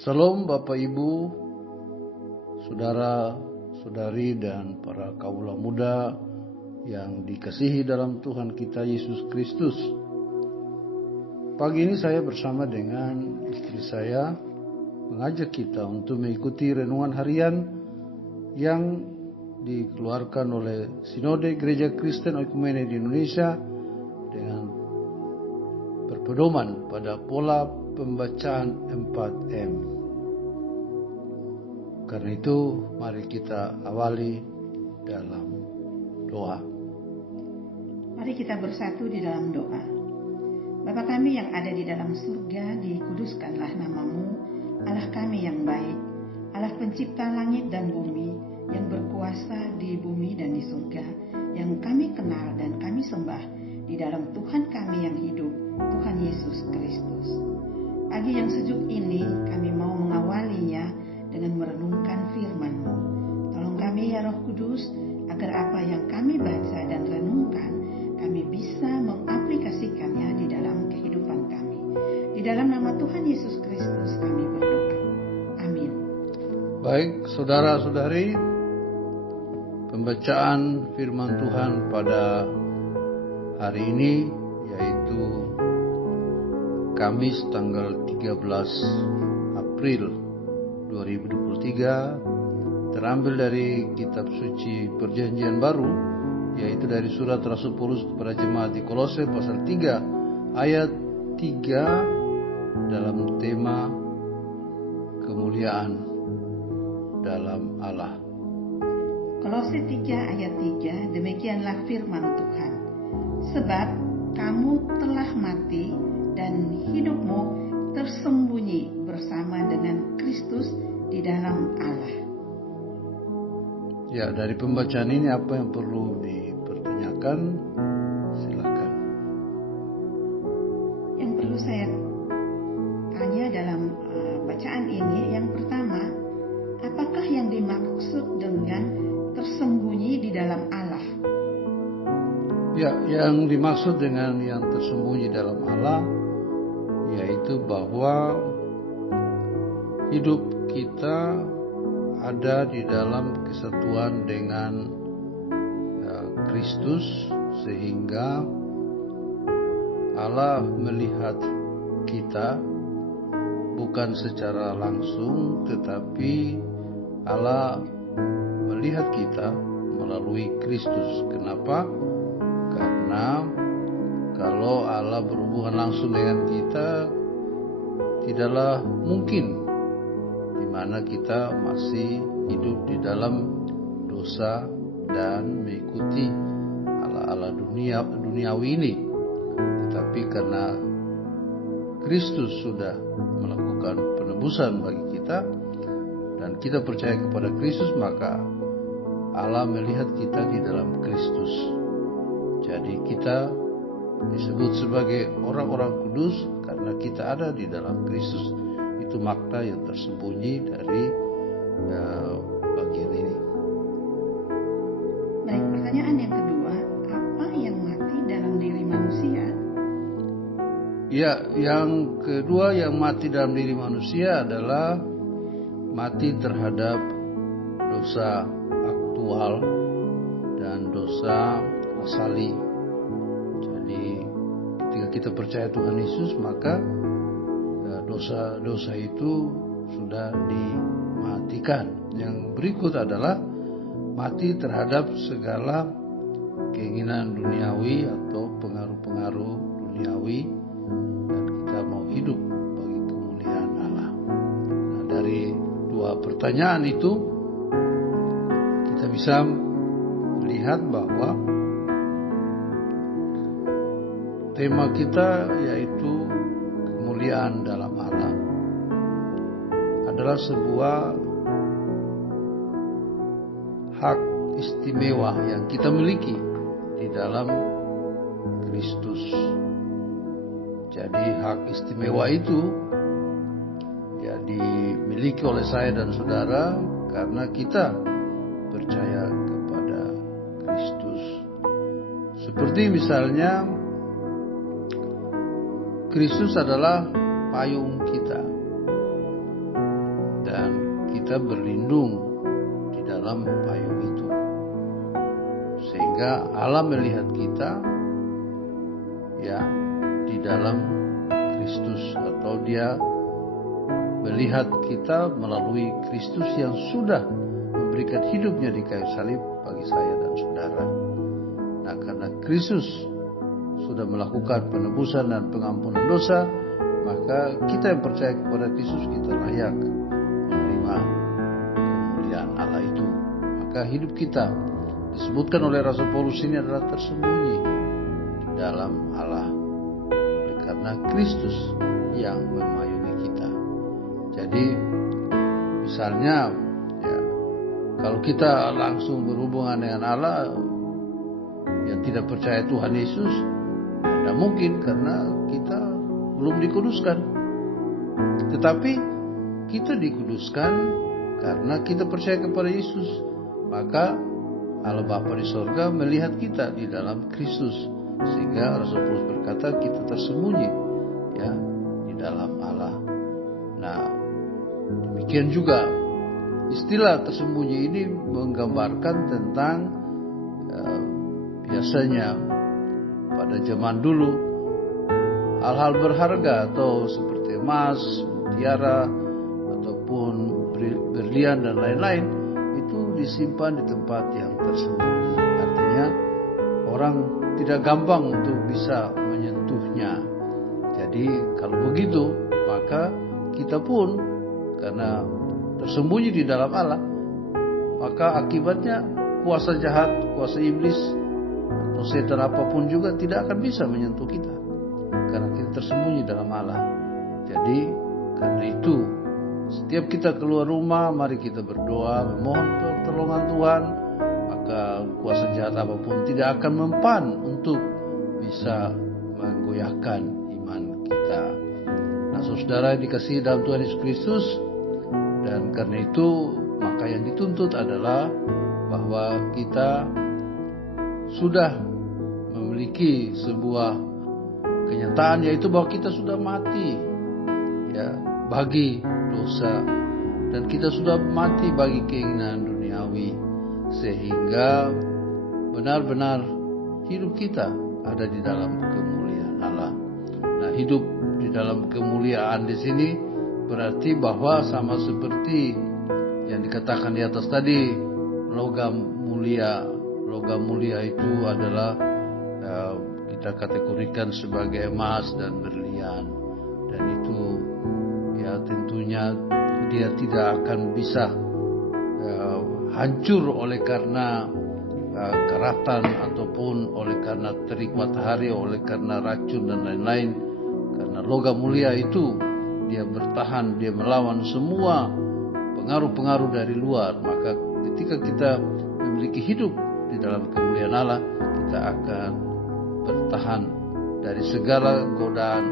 Salam Bapak Ibu, Saudara, Saudari dan para kaula muda yang dikasihi dalam Tuhan kita Yesus Kristus. Pagi ini saya bersama dengan istri saya mengajak kita untuk mengikuti renungan harian yang dikeluarkan oleh Sinode Gereja Kristen Oikumene di Indonesia dengan berpedoman pada pola pembacaan 4M. Karena itu mari kita awali dalam doa. Mari kita bersatu di dalam doa. Bapa kami yang ada di dalam surga, dikuduskanlah namamu, Allah kami yang baik, Allah pencipta langit dan bumi, yang berkuasa di bumi dan di surga, yang kami kenal dan kami sembah di dalam Tuhan kami yang hidup, Tuhan Yesus Kristus. Pagi yang sejuk ini kami mau mengawalinya dengan merenungkan firman-Mu. Tolong kami ya Roh Kudus, agar apa yang kami baca dan renungkan, kami bisa mengaplikasikannya di dalam kehidupan kami. Di dalam nama Tuhan Yesus Kristus kami berdoa. Amin. Baik, saudara-saudari, pembacaan firman Tuhan pada hari ini yaitu Kamis tanggal 13 April 2023, terambil dari kitab suci Perjanjian Baru, yaitu dari surat Rasul Paulus kepada jemaat di Kolose pasal 3 ayat 3 dalam tema kemuliaan dalam Allah. Kolose 3 ayat 3, demikianlah firman Tuhan. Sebab kamu telah mati dan hidupmu tersembunyi bersama dengan Kristus di dalam Allah. Ya, dari pembacaan ini apa yang perlu dipertanyakan? Silakan. Yang perlu saya tanya dalam bacaan ini, yang pertama, apakah yang dimaksud dengan tersembunyi di dalam Allah? Ya, yang dimaksud dengan yang tersembunyi dalam Allah yaitu bahwa hidup kita ada di dalam kesatuan dengan Kristus, sehingga Allah melihat kita bukan secara langsung, tetapi Allah melihat kita melalui Kristus. Kenapa? Karena kalau Allah berhubungan langsung dengan kita, tidaklah mungkin di mana kita masih hidup di dalam dosa dan mengikuti ala-ala duniawi ini. Tetapi karena Kristus sudah melakukan penebusan bagi kita dan kita percaya kepada Kristus, maka Allah melihat kita di dalam Kristus. Jadi kita disebut sebagai orang-orang kudus karena kita ada di dalam Kristus. Itu makna yang tersembunyi dari bagian ini. Baik, pertanyaan yang kedua, apa yang mati dalam diri manusia? Ya, yang kedua yang mati dalam diri manusia adalah mati terhadap dosa aktual dan dosa asali. Jadi ketika kita percaya Tuhan Yesus, maka dosa-dosa itu sudah dimatikan. Yang berikut adalah mati terhadap segala keinginan duniawi atau pengaruh-pengaruh duniawi, dan kita mau hidup bagi kemuliaan Allah. Nah, dari dua pertanyaan itu kita bisa melihat bahwa tema kita yaitu kemuliaan dalam Allah adalah sebuah hak istimewa yang kita miliki di dalam Kristus. Jadi hak istimewa itu ya dimiliki oleh saya dan saudara karena kita percaya kepada Kristus. Seperti misalnya Kristus adalah payung kita. dan kita berlindung di dalam payung itu. Sehingga Allah melihat kita ya di dalam Kristus, atau dia melihat kita melalui Kristus yang sudah memberikan hidupnya di kayu salib bagi saya dan saudara. Nah, karena Kristus sudah melakukan penebusan dan pengampunan dosa, maka kita yang percaya kepada Kristus, kita layak menerima kemuliaan Allah itu. Maka hidup kita disebutkan oleh Rasul Paulus ini adalah tersembunyi di dalam Allah, oleh karena Kristus yang memayungi kita. Jadi misalnya ya, kalau kita langsung berhubungan dengan Allah yang tidak percaya Tuhan Yesus, tidak mungkin, karena kita belum dikuduskan. Tetapi kita dikuduskan karena kita percaya kepada Yesus. Maka Allah Bapa di sorga melihat kita di dalam Kristus, sehingga Rasul Paulus berkata kita tersembunyi ya di dalam Allah. Nah, demikian juga istilah tersembunyi ini menggambarkan tentang biasanya pada zaman dulu hal-hal berharga atau seperti emas, mutiara ataupun berlian dan lain-lain itu disimpan di tempat yang tersembunyi. Artinya orang tidak gampang untuk bisa menyentuhnya. Jadi kalau begitu, maka kita pun karena tersembunyi di dalam Allah, maka akibatnya kuasa jahat, kuasa iblis atau setan apapun juga tidak akan bisa menyentuh kita, karena kita tersembunyi dalam Allah. Jadi karena itu setiap kita keluar rumah, mari kita berdoa memohon pertolongan Tuhan, maka kuasa jahat apapun tidak akan mempan untuk bisa menggoyahkan iman kita. Nah, saudara dikasihi dalam Tuhan Yesus Kristus, dan karena itu maka yang dituntut adalah bahwa kita sudah memiliki sebuah kenyataan, yaitu bahwa kita sudah mati ya bagi dosa, dan kita sudah mati bagi keinginan duniawi, sehingga benar-benar hidup kita ada di dalam kemuliaan Allah. Nah, hidup di dalam kemuliaan di sini berarti bahwa sama seperti yang dikatakan di atas tadi, logam mulia. Logam mulia itu adalah kita kategorikan sebagai emas dan berlian, dan itu ya tentunya dia tidak akan bisa hancur oleh karena karatan ataupun oleh karena terik matahari, oleh karena racun dan lain-lain. Karena logam mulia itu dia bertahan, dia melawan semua pengaruh-pengaruh dari luar. Maka ketika kita memiliki hidup di dalam kemuliaan Allah, kita akan bertahan dari segala godaan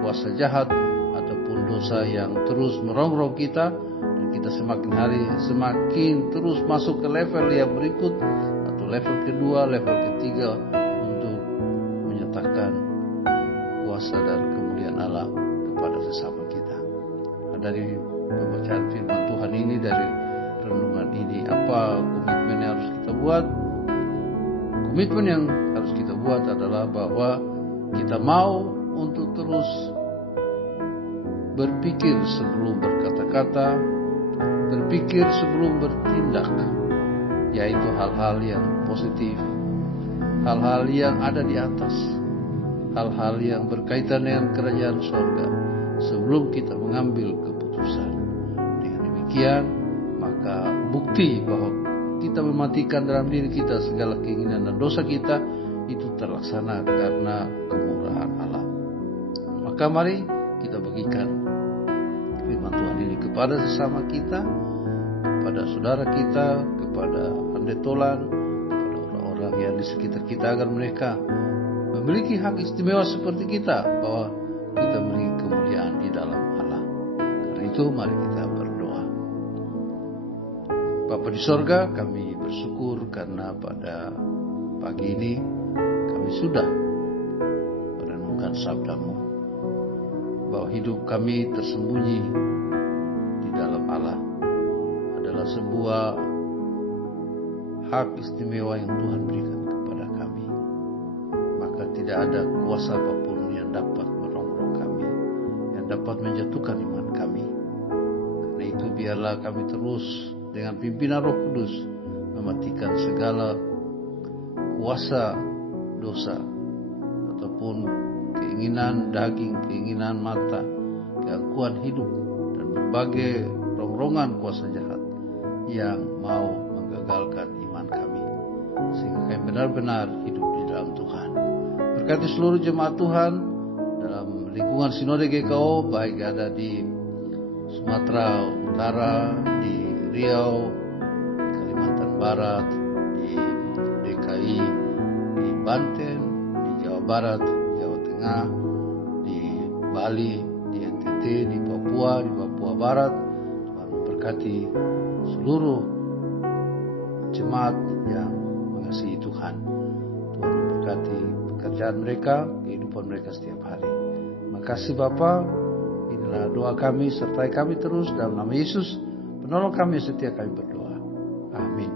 kuasa jahat ataupun dosa yang terus merongrong kita, dan kita semakin hari semakin terus masuk ke level yang berikut, atau level kedua, level ketiga, untuk menyatakan kuasa dan kemuliaan Allah kepada sesama kita. Nah, dari pembacaan firman Tuhan ini, dari renungan ini, apa komitmen yang harus kita buat? Komitmen yang harus kita buat adalah bahwa kita mau untuk terus berpikir sebelum berkata-kata, berpikir sebelum bertindak, yaitu hal-hal yang positif, hal-hal yang ada di atas, hal-hal yang berkaitan dengan kerajaan sorga, sebelum kita mengambil keputusan. Dengan demikian, maka bukti bahwa kita mematikan dalam diri kita segala keinginan dan dosa kita itu terlaksana karena kemurahan Allah. Maka mari kita bagikan firman Tuhan ini kepada sesama kita, kepada saudara kita, kepada handetolan, kepada orang-orang yang di sekitar kita, agar mereka memiliki hak istimewa seperti kita, bahwa kita memiliki kemuliaan di dalam Allah. Karena itu mari kita berdoa. Bapa di sorga, kami bersyukur karena pada pagi ini kami sudah merenungkan sabda-Mu, bahwa hidup kami tersembunyi di dalam Allah adalah sebuah hak istimewa yang Tuhan berikan kepada kami. Maka tidak ada kuasa apapun yang dapat merongrong kami, yang dapat menjatuhkan iman kami. Karena itu biarlah kami terus dengan pimpinan Roh Kudus mematikan segala kuasa dosa ataupun keinginan daging, keinginan mata, keangkuhan hidup dan berbagai rongrongan kuasa jahat yang mau menggagalkan iman kami, sehingga kami benar-benar hidup di dalam Tuhan. Berkati seluruh jemaat Tuhan dalam lingkungan Sinode GKO, baik ada di Sumatera Utara, di Riau, di Kalimantan Barat, di DKI, di Banten, di Jawa Barat, Jawa Tengah, di Bali, di NTT, di Papua Barat. Tuhan memberkati seluruh jemaat yang mengasihi Tuhan. Tuhan memberkati pekerjaan mereka, kehidupan mereka setiap hari. Terima kasih Bapa. Inilah doa kami, sertai kami terus dalam nama Yesus, penolong kami, setia kami berdoa. Amin.